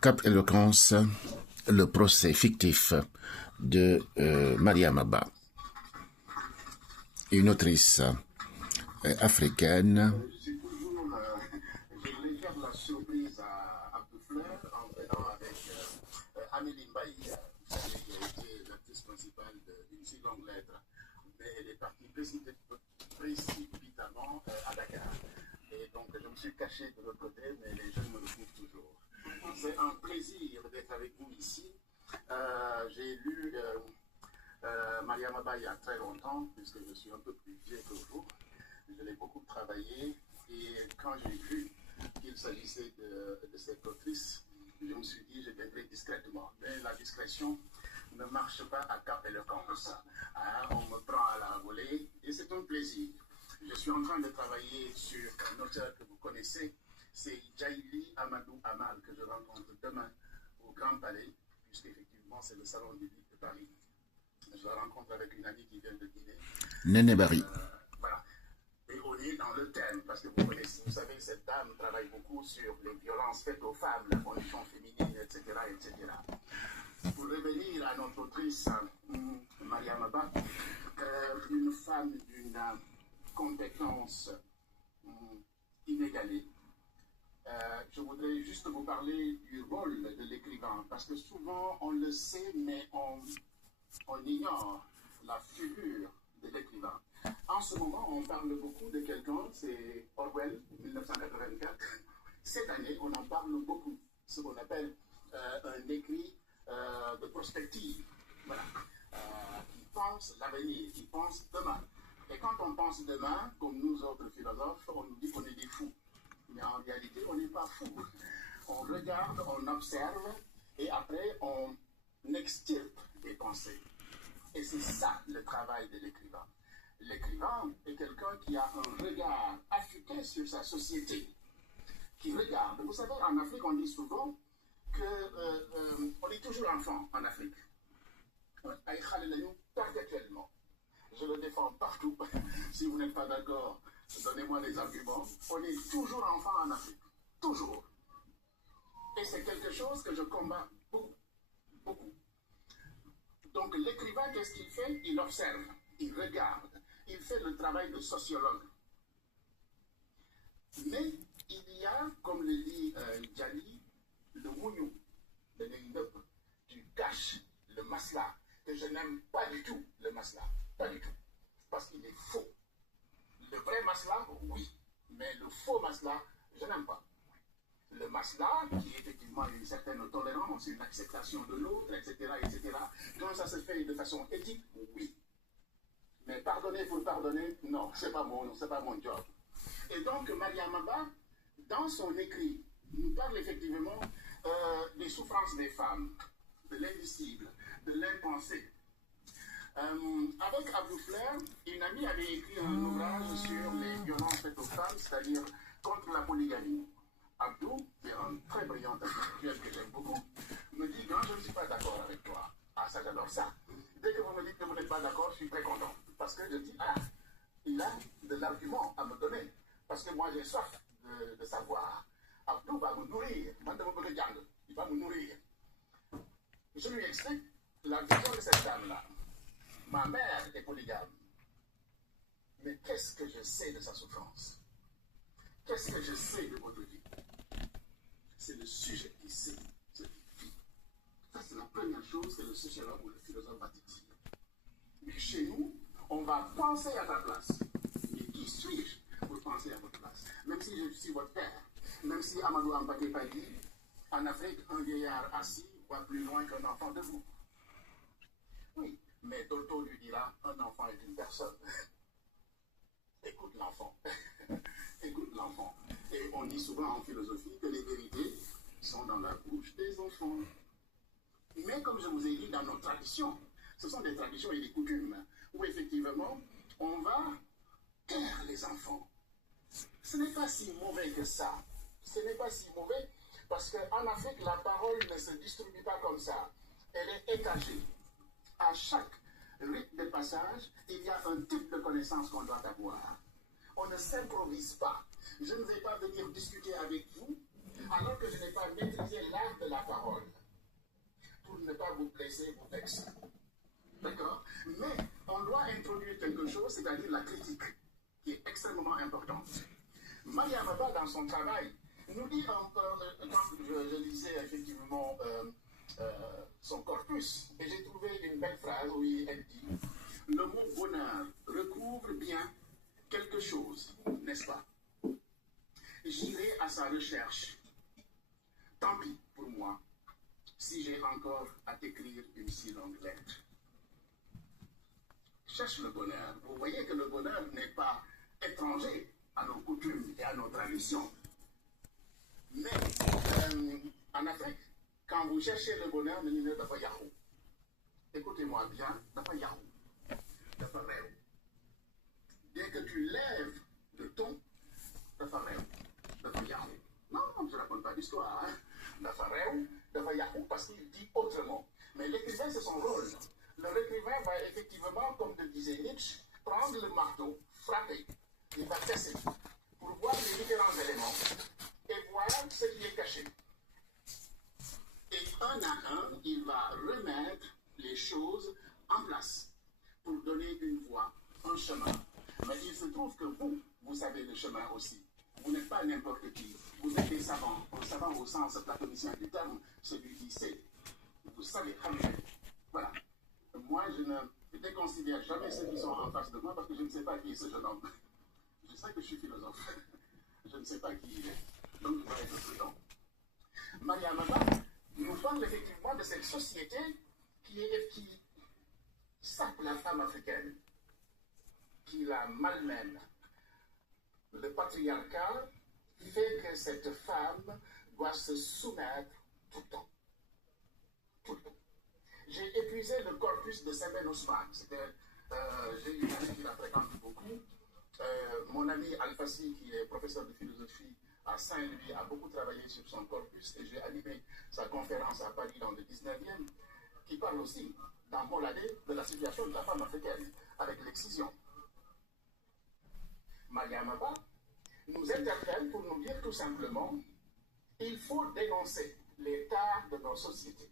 Cap Éloquence, le procès fictif de Mariama Ba, une autrice africaine. Je voulais faire la surprise à Poufleur en venant avec Amélie Mbaye, qui a été l'actrice principale d'une si longue lettre, mais elle est partie précipitamment à Dakar. Et donc je me suis caché de l'autre côté, mais les jeunes me retrouvent toujours. C'est un plaisir d'être avec vous ici. J'ai lu Mariama Ba il y a très longtemps, puisque je suis un peu plus vieux que vous. Je l'ai beaucoup travaillé et quand j'ai vu qu'il s'agissait de cette autrice, je me suis dit je viendrai discrètement. Mais la discrétion ne marche pas à Cap Éloquence. On me prend à la volée et c'est un plaisir. Je suis en train de travailler sur un auteur que vous connaissez, c'est Djaïli Amadou Amal que je rencontre demain au Grand Palais, puisqu'effectivement c'est le salon du livre de Paris. Je la rencontre avec une amie qui vient de Guinée. Néné Barry. Voilà. Et on est dans le thème, parce que vous connaissez, vous savez, cette dame travaille beaucoup sur les violences faites aux femmes, la condition féminine, etc., etc. Pour revenir à notre autrice, Mariama Ba, une femme d'une compétence inégalée. Je voudrais juste vous parler du rôle de l'écrivain, parce que souvent on le sait, mais on ignore la figure de l'écrivain. En ce moment, on parle beaucoup de quelqu'un, c'est Orwell, 1984. Cette année, on en parle beaucoup, ce qu'on appelle un écrit de prospective, voilà, qui pense l'avenir, qui pense demain. Et quand on pense demain, comme nous autres philosophes, on nous dit qu'on est des fous. Mais en réalité, on n'est pas fous. On regarde, on observe, et après, on extirpe des pensées. Et c'est ça le travail de l'écrivain. L'écrivain est quelqu'un qui a un regard affûté sur sa société, qui regarde. Vous savez, en Afrique, on dit souvent qu'on est toujours enfant en Afrique. Perpétuellement. Je le défends partout. Si vous n'êtes pas d'accord, donnez-moi des arguments. On est toujours enfant en Afrique. Toujours. Et c'est quelque chose que je combats beaucoup. Beaucoup. Donc l'écrivain, qu'est-ce qu'il fait? Il observe, il regarde, il fait le travail de sociologue. Mais il y a, comme le dit Djali, le mougnou, le nindep, du cash, le masla, que je n'aime pas du tout, le masla, pas du tout, parce qu'il est faux. Le vrai masla, oui, mais le faux masla, je n'aime pas. Le masla, qui est effectivement une certaine tolérance, une acceptation de l'autre, etc., etc. Quand ça se fait de façon éthique, oui. Mais pardonner pour pardonner, non, c'est pas mon job. Et donc, Mariama Ba, dans son écrit, nous parle effectivement des souffrances des femmes, de l'indicible, de l'impensé. Avec Abdou Fleur, une amie avait écrit un ouvrage sur les violences faites aux femmes, c'est-à-dire contre la polygamie. Abdou, qui est un très brillant intellectuel que j'aime beaucoup, me dit quand je ne suis pas d'accord avec toi. Ah, ça, j'adore ça. Dès que vous me dites que vous n'êtes pas d'accord, je suis très content. Parce que je dis, ah, il a de l'argument à me donner. Parce que moi, j'ai soif de savoir. Abdou va me nourrir. Il va me nourrir. Je lui explique la vision de cette dame-là. Ma mère est polygame. Mais qu'est-ce que je sais de sa souffrance? Qu'est-ce que je sais de votre vie? C'est le sujet qui sait ce qu'il vit. Ça, c'est la première chose que le sociologue ou le philosophe va te dire. Mais chez nous, on va penser à ta place. Mais qui suis-je pour penser à votre place? Même si je suis votre père, même si Amadou Ampaté dit, en Afrique, un vieillard assis voit plus loin qu'un enfant debout. Oui, mais Toto lui dira, un enfant est une personne. Écoute l'enfant. Écoute l'enfant. Et on dit souvent en philosophie que les vérités sont dans la bouche des enfants. Mais comme je vous ai dit, dans nos traditions, ce sont des traditions et des coutumes où effectivement, on va taire les enfants. Ce n'est pas si mauvais que ça. Ce n'est pas si mauvais parce qu'en Afrique, la parole ne se distribue pas comme ça. Elle est étagée. À chaque rite de passage, il y a un type de connaissance qu'on doit avoir. On ne s'improvise pas. Je ne vais pas venir discuter avec vous alors que je n'ai pas maîtrisé l'art de la parole. vous blesser, vous vexer. D'accord? Mais on doit introduire quelque chose, c'est-à-dire la critique, qui est extrêmement importante. Maria Maba, dans son travail, nous dit encore, quand je lisais effectivement son corpus, et j'ai trouvé une belle phrase où elle dit « Le mot bonheur recouvre bien quelque chose, n'est-ce pas? J'irai à sa recherche. Tant pis pour moi, si j'ai encore à t'écrire une si longue lettre. » Cherche le bonheur. Vous voyez que le bonheur n'est pas étranger à nos coutumes et à nos traditions. Mais en Afrique, quand vous cherchez le bonheur, vous ne pas Yahoo. Écoutez-moi bien, pas Yahoo. Pas réel. Dès que tu lèves le ton, pas réel. Pas Yahoo. Non, je ne raconte pas d'histoire. Pas réel, pas Yahoo, parce qu'il dit autrement. Mais l'écrivain, c'est son rôle. L'écrivain va effectivement, comme le disait Nietzsche, prendre le marteau, frapper. Il va casser pour voir les différents éléments et voir ce qui est caché. Et un à un, il va remettre les choses en place pour donner une voie, un chemin. Mais il se trouve que vous savez le chemin aussi. Vous n'êtes pas n'importe qui. Vous êtes des savants. Un savant au sens platonicien du terme, celui qui sait. Vous savez, voilà. Moi, je ne déconsidère jamais ceux qui sont en face de moi parce que je ne sais pas qui est ce jeune homme. Je sais que je suis philosophe. Je ne sais pas qui il est. Donc, je dois être prudent. Maria Maba nous parle effectivement de cette société qui sape la femme africaine, qui la malmène. Le patriarcat fait que cette femme doit se soumettre tout le temps. Tout le temps. J'ai épuisé le corpus de Sembène Ousmane. J'ai une amie qui la fréquente beaucoup. Mon ami Al-Fassi, qui est professeur de philosophie à Saint-Louis, a beaucoup travaillé sur son corpus et j'ai animé sa conférence à Paris dans le 19e, qui parle aussi, dans Moladé, de la situation de la femme africaine avec l'excision. Maria Maba nous interpelle pour nous dire tout simplement il faut dénoncer les tares de nos sociétés.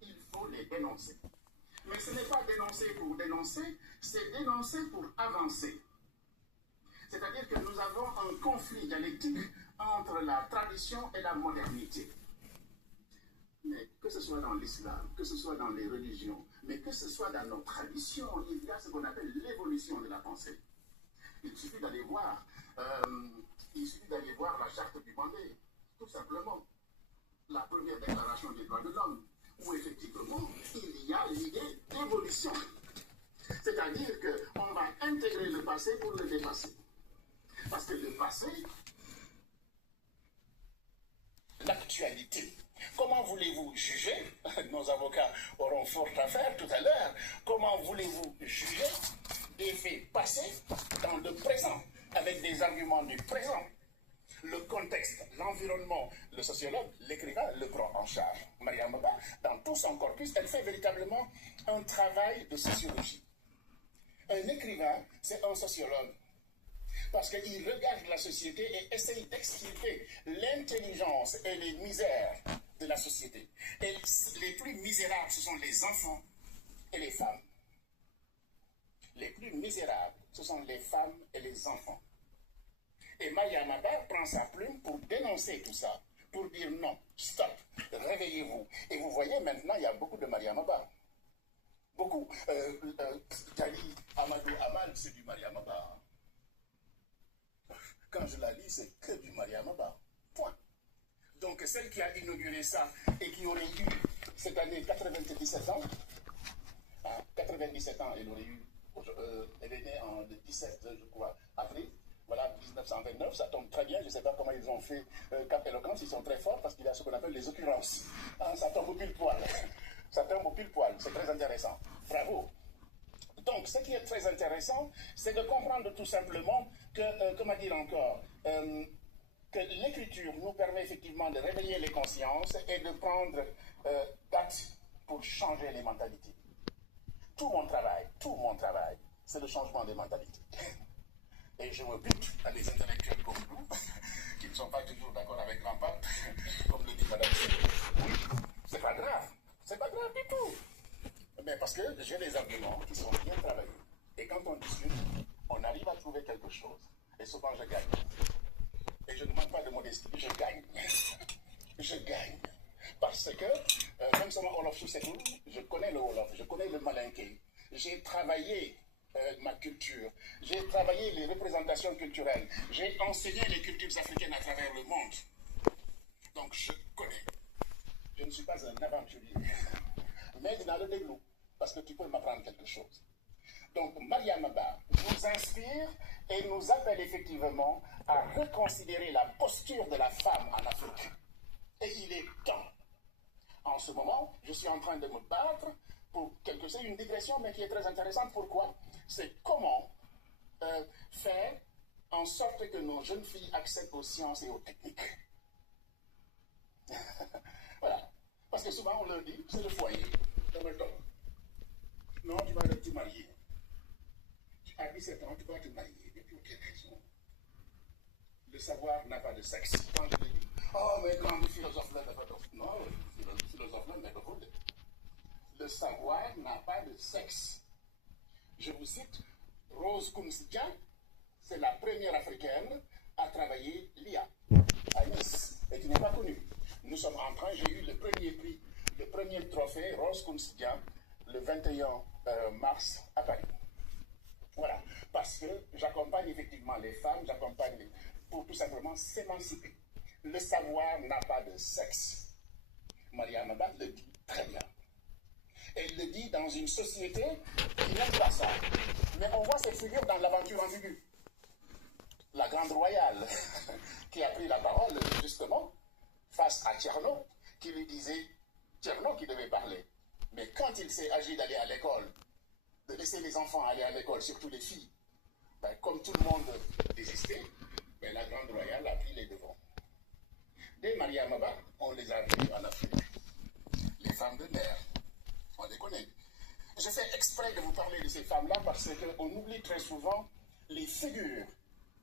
Il faut les dénoncer. Mais ce n'est pas dénoncer pour dénoncer, c'est dénoncer pour avancer. C'est-à-dire que nous avons un conflit dialectique entre la tradition et la modernité. Mais que ce soit dans l'islam, que ce soit dans les religions, mais que ce soit dans nos traditions, il y a ce qu'on appelle l'évolution de la pensée. Il suffit d'aller voir, la charte du Mandé, tout simplement. La première déclaration des droits de l'homme, où effectivement, il y a l'idée d'évolution. C'est-à-dire qu'on va intégrer le passé pour le dépasser. Parce que le passé, l'actualité. Comment voulez-vous juger? Nos avocats auront fort à faire tout à l'heure. Comment voulez-vous juger des faits passés dans le présent, avec des arguments du présent? Le contexte, l'environnement, le sociologue, l'écrivain le prend en charge. Maria Maba, dans tout son corpus, elle fait véritablement un travail de sociologie. Un écrivain, c'est un sociologue. Parce qu'il regarde la société et essaye d'expliquer l'intelligence et les misères de la société. Et les plus misérables, ce sont les enfants et les femmes. Les plus misérables, ce sont les femmes et les enfants. Et Maria Maba prend sa plume pour dénoncer tout ça, pour dire non, stop, réveillez-vous. Et vous voyez maintenant, il y a beaucoup de Maria Maba. Beaucoup. Djali Amadou Amal, c'est du Maria Maba. Quand je la lis, c'est que du Maria Maba. Point. Donc celle qui a inauguré ça et qui aurait eu cette année 97 ans, 97 ans, elle aurait eu, elle est née en 17, je crois, avril. Voilà, 1929, ça tombe très bien. Je ne sais pas comment ils ont fait Cap Éloquence, ils sont très forts parce qu'il y a ce qu'on appelle les occurrences. Ça tombe au pile poil. Ça tombe au pile poil, c'est très intéressant. Bravo. Donc, ce qui est très intéressant, c'est de comprendre tout simplement que, comment dire encore, que l'écriture nous permet effectivement de réveiller les consciences et de prendre date pour changer les mentalités. Tout mon travail, c'est le changement des mentalités. Et je me bute à des intellectuels comme vous, qui ne sont pas toujours d'accord avec grand pape, comme le dit Madame. Oui, c'est pas grave. C'est Parce que j'ai des arguments qui sont bien travaillés. Et quand on discute, on arrive à trouver quelque chose. Et souvent, je gagne. Et je ne demande pas de modestie, je gagne. Je gagne. Parce que, même si Olof Soussekou, je connais le Olof, je connais le Malinké. J'ai travaillé ma culture. J'ai travaillé les représentations culturelles. J'ai enseigné les cultures africaines à travers le monde. Donc, je connais. Je ne suis pas un aventurier. Mais il y a le déglou, parce que tu peux m'apprendre quelque chose. Donc, Mariam Abba nous inspire et nous appelle effectivement à reconsidérer la posture de la femme en Afrique. Et il est temps. En ce moment, je suis en train de me battre pour quelque chose, une digression, mais qui est très intéressante. Pourquoi? C'est comment faire en sorte que nos jeunes filles accèdent aux sciences et aux techniques. Voilà. Parce que souvent, on leur dit, c'est le foyer, c'est le temps. Non, tu vas te marier. À 17 ans, tu vas te marier. Et pour quelle raison? Le savoir n'a pas de sexe. Quand je le dis, oh, mais quand le philosophe là n'a pas de... Non, le philosophe là n'a pas de... Le savoir n'a pas de sexe. Je vous cite, Rose Kumsika, c'est la première africaine à travailler l'IA à Nice, et qui n'est pas connue. Nous sommes en train, j'ai eu le premier prix, le premier trophée Rose Kumsika le 21 mars à Paris. Voilà, parce que j'accompagne effectivement les femmes, j'accompagne pour tout simplement s'émanciper. Le savoir n'a pas de sexe. Mariam Abba le dit très bien. Elle le dit dans une société qui n'aime pas ça. Mais on voit cette figure dans l'aventure ambiguë. La grande royale qui a pris la parole justement face à Tcherno, qui lui disait, Tcherno qui devait parler. Mais quand il s'est agi d'aller à l'école, de laisser les enfants aller à l'école, surtout les filles, ben, comme tout le monde désistait, ben, la grande royale a pris les devants. Dès Mariam Abba, on les a vus en Afrique. Les femmes de mer, on les connaît. Je fais exprès de vous parler de ces femmes-là parce qu'on oublie très souvent les figures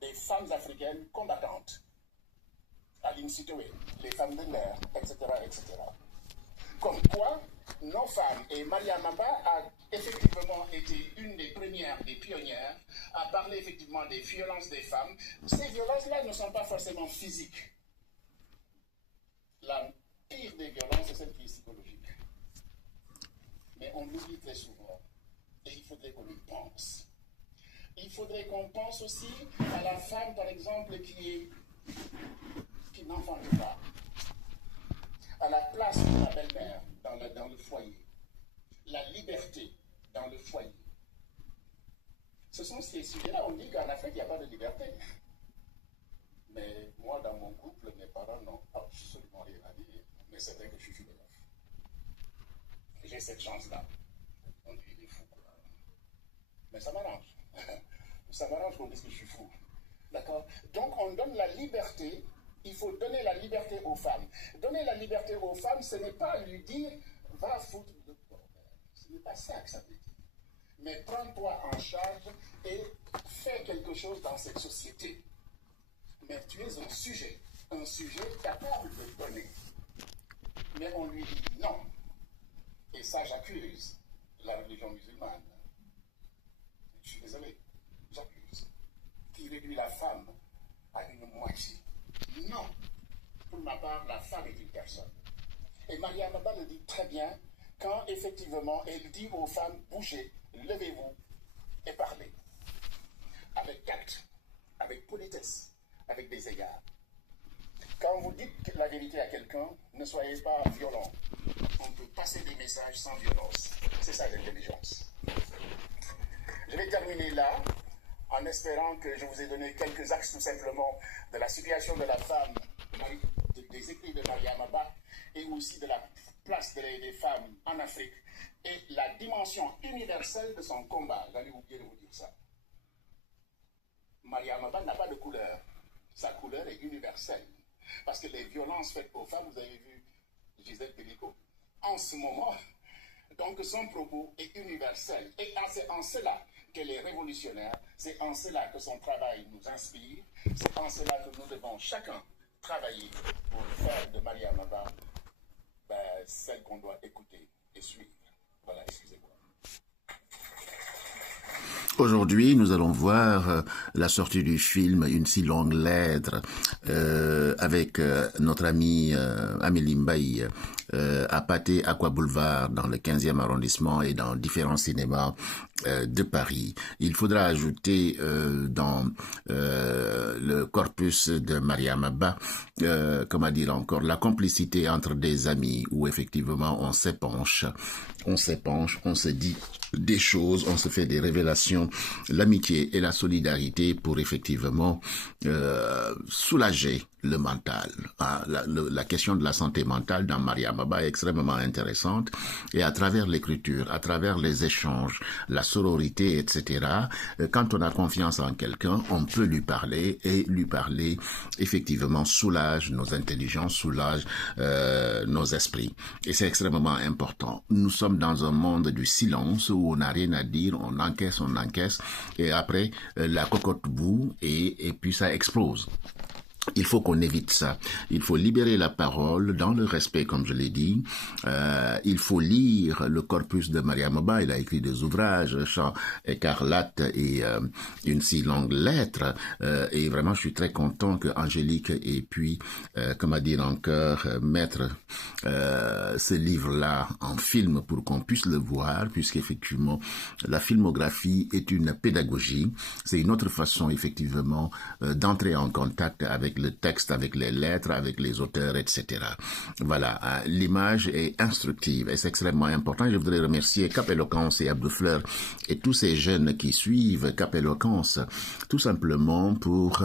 des femmes africaines combattantes. Aline Sitoé, les femmes de mer, etc., etc. Comme quoi, nos femmes, et Mariam Abba a effectivement été une des premières, des pionnières, à parler effectivement des violences des femmes. Ces violences-là ne sont pas forcément physiques. La pire des violences, c'est celle qui est psychologique. Mais on l'oublie très souvent. Et il faudrait qu'on y pense. Il faudrait qu'on pense aussi à la femme, par exemple, qui n'enfante pas. À la place de la belle-mère dans le foyer. La liberté dans le foyer. Ce sont ces sujets-là. On dit qu'en Afrique, il n'y a pas de liberté. Mais moi, dans mon couple, mes parents n'ont absolument rien à dire. Mais c'est vrai que je suis philosophe. J'ai cette chance-là. On dit qu'il est fou, quoi. Mais ça m'arrange. Ça m'arrange qu'on dise que je suis fou. D'accord? Donc, on donne la liberté. Il faut donner la liberté aux femmes. Donner la liberté aux femmes, ce n'est pas lui dire « va foutre le bordel ». Ce n'est pas ça que ça veut dire. Mais prends-toi en charge et fais quelque chose dans cette société. Mais tu es un sujet capable de donner. Mais on lui dit non. Et ça, j'accuse la religion musulmane. Je suis désolé, j'accuse. Qui réduit la femme à une moitié. Non. Pour ma part, la femme est une personne. Et Mariam Abba le dit très bien quand effectivement elle dit aux femmes, bougez, levez-vous et parlez. Avec tact, avec politesse, avec des égards. Quand vous dites la vérité à quelqu'un, ne soyez pas violent. On peut passer des messages sans violence. C'est ça l'intelligence. Je vais terminer là, en espérant que je vous ai donné quelques axes tout simplement de la situation de la femme, des écrits de Mariam Abba, et aussi de la place des femmes en Afrique, et la dimension universelle de son combat. J'allais oublier de vous dire ça. Mariam Abba n'a pas de couleur. Sa couleur est universelle. Parce que les violences faites aux femmes, vous avez vu Gisèle Pélicaud, en ce moment, donc son propos est universel. Et c'est en cela qu'elle est révolutionnaire, c'est en cela que son travail nous inspire, c'est en cela que nous devons chacun travailler pour faire de Mariam Abba celle qu'on doit écouter et suivre. Voilà, excusez-moi. Aujourd'hui, nous allons voir la sortie du film Une si longue lettre avec notre amie Amélie Mbaye à Pathé Aqua Boulevard dans le 15e arrondissement et dans différents cinémas de Paris. Il faudra ajouter dans le corpus de Mariam Abba, comment dire encore, la complicité entre des amis où effectivement on s'épanche, on se dit des choses, on se fait des révélations, l'amitié et la solidarité pour effectivement soulager le mental. La question de la santé mentale dans Mariam Abba est extrêmement intéressante et à travers l'écriture, à travers les échanges, la sororité, etc., quand on a confiance en quelqu'un, on peut lui parler et lui parler effectivement soulage nos intelligences, soulage nos esprits. Et c'est extrêmement important. Nous sommes dans un monde du silence où on n'a rien à dire, on encaisse et après la cocotte bout et puis ça explose. Il faut qu'on évite ça. Il faut libérer la parole dans le respect, comme je l'ai dit. Il faut lire le corpus de Mariam Abba. Il a écrit des ouvrages, Chant écarlate et Une si longue lettre. Et vraiment, je suis très content que Angélique et puis, comment dire encore, mettre ce livre-là en film pour qu'on puisse le voir, puisqu'effectivement, la filmographie est une pédagogie. C'est une autre façon, effectivement, d'entrer en contact avec le texte, avec les lettres, avec les auteurs, etc. Voilà, l'image est instructive et c'est extrêmement important. Je voudrais remercier Cap Éloquence et Abdou Fleur et tous ces jeunes qui suivent Cap Éloquence, tout simplement pour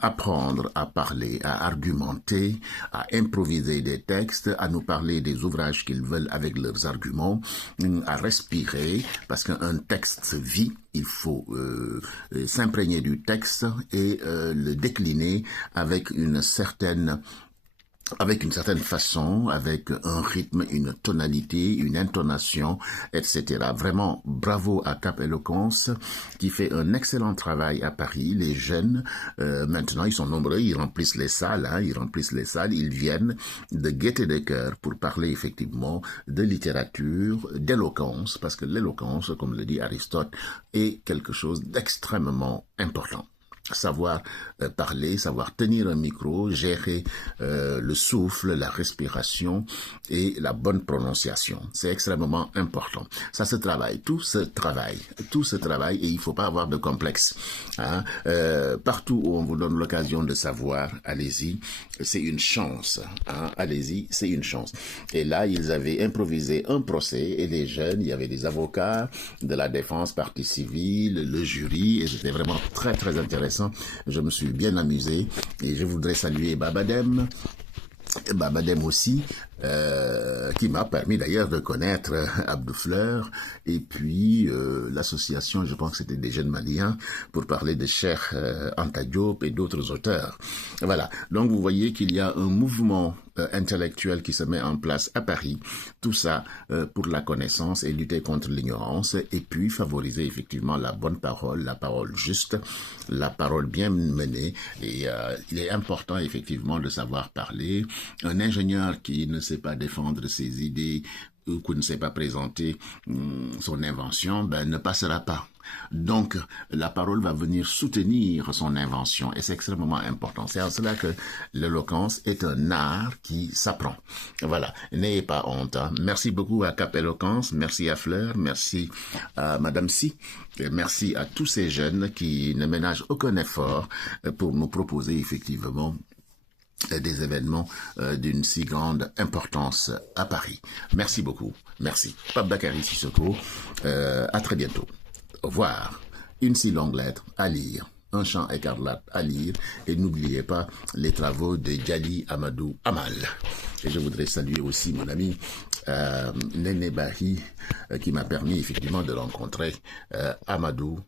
apprendre à parler, à argumenter, à improviser des textes, à nous parler des ouvrages qu'ils veulent avec leurs arguments, à respirer, parce qu'un texte vit. Il faut s'imprégner du texte et le décliner avec une certaine façon, avec un rythme, une tonalité, une intonation, etc. Vraiment, bravo à Cap Éloquence qui fait un excellent travail à Paris. Les jeunes, maintenant, ils sont nombreux, ils remplissent les salles, ils viennent de gaieté de cœur pour parler effectivement de littérature, d'éloquence, parce que l'éloquence, comme le dit Aristote, est quelque chose d'extrêmement important. Savoir parler, savoir tenir un micro, gérer le souffle, la respiration et la bonne prononciation. C'est extrêmement important. Ça se travaille, tout se travaille et il faut pas avoir de complexe. Hein? Partout où on vous donne l'occasion de savoir, allez-y, c'est une chance. Hein? Allez-y, c'est une chance. Et là, ils avaient improvisé un procès et les jeunes, il y avait des avocats de la défense, partie civile, le jury et c'était vraiment très très intéressant. Je me suis bien amusé et je voudrais saluer Babadem aussi, qui m'a permis d'ailleurs de connaître Abdou Fleur et puis l'association, je pense que c'était des jeunes maliens, pour parler de Cheikh Anta Diop et d'autres auteurs. Voilà, donc vous voyez qu'il y a un mouvement intellectuel qui se met en place à Paris, tout ça pour la connaissance et lutter contre l'ignorance et puis favoriser effectivement la bonne parole, la parole juste, la parole bien menée et il est important effectivement de savoir parler. Un ingénieur qui ne sait pas défendre ses idées ou qui ne sait pas présenter son invention, ne passera pas. Donc, la parole va venir soutenir son invention et c'est extrêmement important. C'est en cela que l'éloquence est un art qui s'apprend. Voilà, n'ayez pas honte. Hein. Merci beaucoup à Cap Éloquence, merci à Fleur, merci à Madame Si, et merci à tous ces jeunes qui ne ménagent aucun effort pour nous proposer effectivement des événements d'une si grande importance à Paris. Merci beaucoup. Merci. Pape Bakary Sissoko. À très bientôt. Au revoir. Une si longue lettre à lire. Un chant écarlate à lire. Et n'oubliez pas les travaux de Djali Amadou Amal. Et je voudrais saluer aussi mon ami Néné Bahi qui m'a permis effectivement de rencontrer Amadou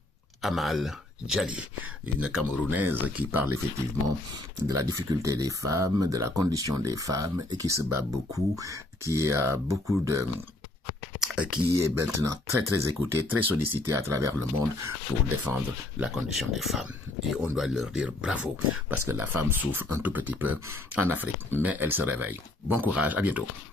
Amal Djali, une Camerounaise qui parle effectivement de la difficulté des femmes, de la condition des femmes et qui se bat beaucoup, qui a beaucoup de... qui est maintenant très très écoutée, très sollicitée à travers le monde pour défendre la condition des femmes. Et on doit leur dire bravo, parce que la femme souffre un tout petit peu en Afrique, mais elle se réveille. Bon courage, à bientôt.